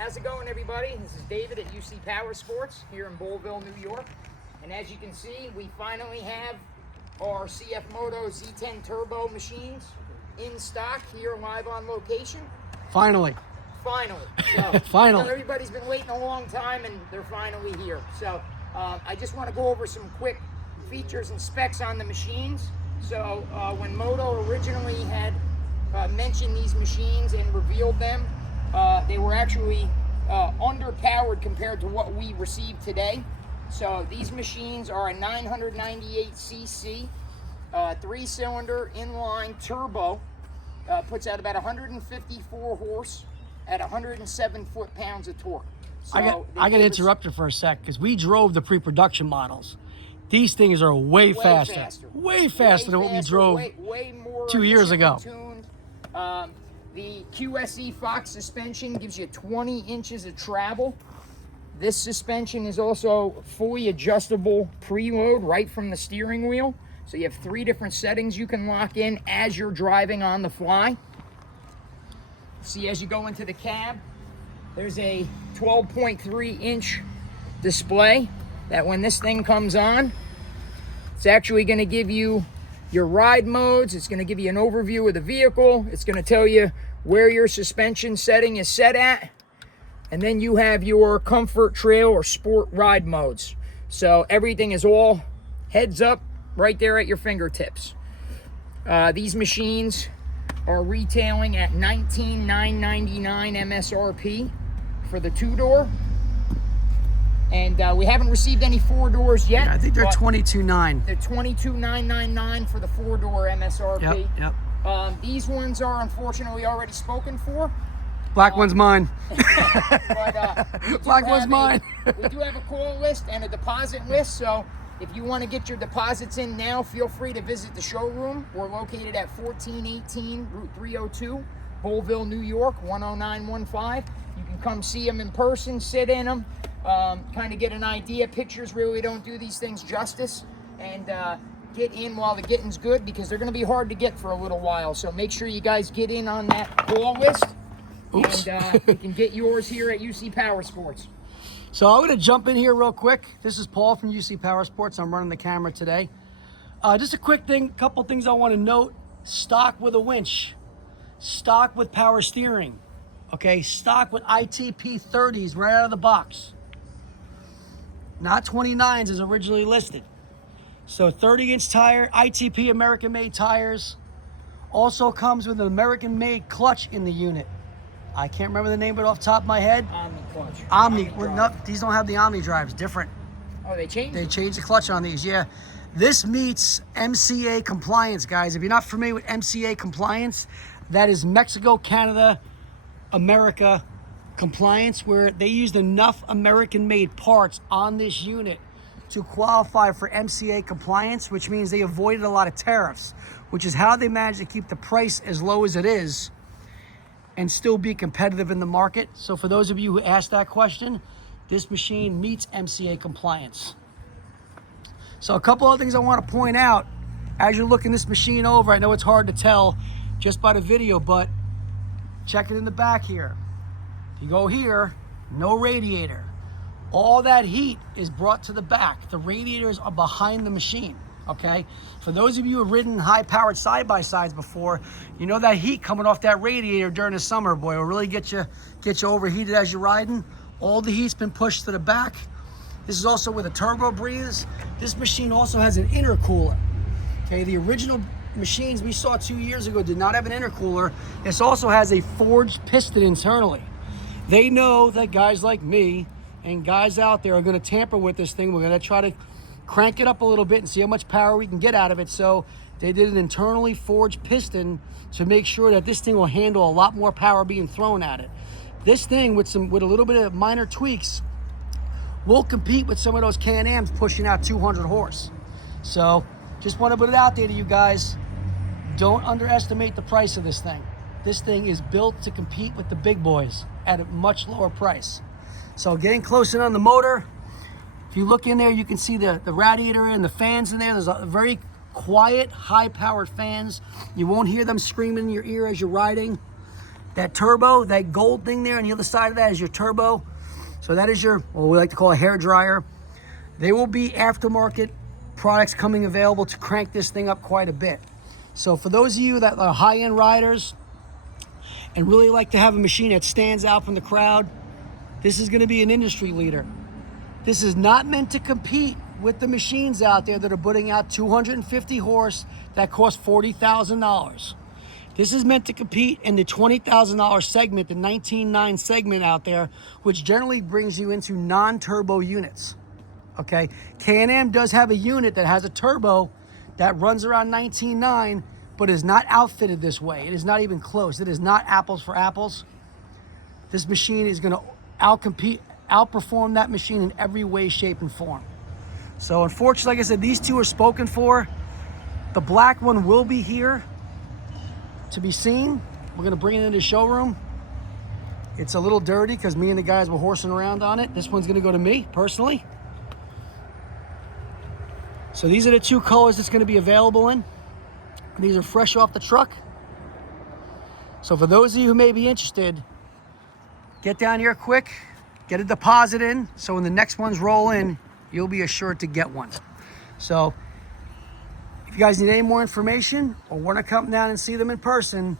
How's it going, everybody? This is David at UC Power Sports here in Bullville, New York. And as you can see, we finally have our CFMOTO Z10 Turbo machines in stock here live on location. Finally. Finally. So, finally. Everybody's been waiting a long time and they're finally here. So I just want to go over some quick features and specs on the machines. So when Moto originally had mentioned these machines and revealed them, they were actually underpowered compared to what we received today. So these machines are a 998cc 3-cylinder inline turbo, puts out about 154 horse at 107 foot-pounds of torque. So I got to interrupt you for a sec because we drove the pre-production models. These things are way faster. Way faster than what we drove way more 2 years ago. Tuned. The QSE Fox suspension gives you 20 inches of travel. This suspension is also fully adjustable preload right from the steering wheel. So you have 3 different settings you can lock in as you're driving on the fly. See, as you go into the cab, there's a 12.3 inch display that when this thing comes on, it's actually going to give you your ride modes. It's going to give you an overview of the vehicle. It's going to tell you where your suspension setting is set at. And then you have your comfort, trail, or sport ride modes. So everything is all heads up right there at your fingertips. These machines are retailing at $19,999 MSRP for the 2-door. And we haven't received any 4-doors yet. Yeah, I think they're $22,999. They're $22,999 for the 4-door MSRP. Yep. These ones are unfortunately already spoken for. Black one's mine. But Black one's mine. We do have a call list and a deposit list, so if you want to get your deposits in now, feel free to visit the showroom. We're located at 1418 Route 302, Bullville, New York, 10915. You can come see them in person, sit in them, kind of get an idea. Pictures really don't do these things justice, and get in while the getting's good because they're going to be hard to get for a little while. So make sure you guys get in on that call list. Oops. And you can get yours here at UC Power Sports. So I'm going to jump in here real quick. This is Paul from UC Power Sports. I'm running the camera today. Just a quick thing, couple things I want to note. Stock with a winch. Stock with power steering. Okay, stock with ITP 30s right out of the box. Not 29s as originally listed. So 30-inch tire, ITP American-made tires. Also comes with an American-made clutch in the unit. I can't remember the name of it off the top of my head. Omni clutch. Omni. These don't have the Omni drives. Different. Oh, they changed? They changed the clutch on these, yeah. This meets MCA compliance, guys. If you're not familiar with MCA compliance, that is Mexico, Canada, America compliance, where they used enough American-made parts on this unit to qualify for MCA compliance, which means they avoided a lot of tariffs, which is how they managed to keep the price as low as it is and still be competitive in the market. So for those of you who asked that question, this machine meets MCA compliance. So a couple other things I want to point out as you're looking this machine over. I know it's hard to tell just by the video, but check it in the back here. If you go here, no radiator. All that heat is brought to the back. The radiators are behind the machine, okay? For those of you who have ridden high-powered side-by-sides before, you know that heat coming off that radiator during the summer, boy, will really get you overheated as you're riding. All the heat's been pushed to the back. This is also where the turbo breathes. This machine also has an intercooler, okay? The original machines we saw 2 years ago did not have an intercooler. This also has a forged piston internally. They know that guys like me and guys out there are going to tamper with this thing. We're going to try to crank it up a little bit and see how much power we can get out of it. So they did an internally forged piston to make sure that this thing will handle a lot more power being thrown at it. This thing with a little bit of minor tweaks will compete with some of those Can-Ams pushing out 200 horse. So just want to put it out there to you guys. Don't underestimate the price of this thing. This thing is built to compete with the big boys at a much lower price. So getting close in on the motor, if you look in there, you can see the radiator and the fans in there. There's a very quiet, high-powered fans. You won't hear them screaming in your ear as you're riding. That turbo, that gold thing there on the other side of that is your turbo. So that is your, what we like to call a hair dryer. There will be aftermarket products coming available to crank this thing up quite a bit. So for those of you that are high-end riders and really like to have a machine that stands out from the crowd, this is going to be an industry leader. This is not meant to compete with the machines out there that are putting out 250 horse that cost $40,000. This is meant to compete in the $20,000 segment, the 19.9 segment out there, which generally brings you into non-turbo units. Okay, K&M does have a unit that has a turbo that runs around 19.9, but is not outfitted this way. It is not even close. It is not apples for apples. This machine is going to outperform that machine in every way, shape, and form. So unfortunately, like I said, these two are spoken for. The black one will be here to be seen. We're going to bring it into the showroom. It's a little dirty because me and the guys were horsing around on it. This one's going to go to me personally. So these are the two colors it's going to be available in. These are fresh off the truck. So for those of you who may be interested, get down here quick, get a deposit in, so when the next ones roll in, you'll be assured to get one. So if you guys need any more information or want to come down and see them in person,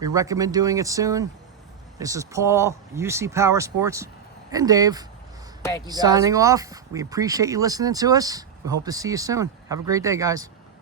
we recommend doing it soon. This is Paul, UC Power Sports, and Dave. Thank you, guys. Signing off. We appreciate you listening to us. We hope to see you soon. Have a great day, guys.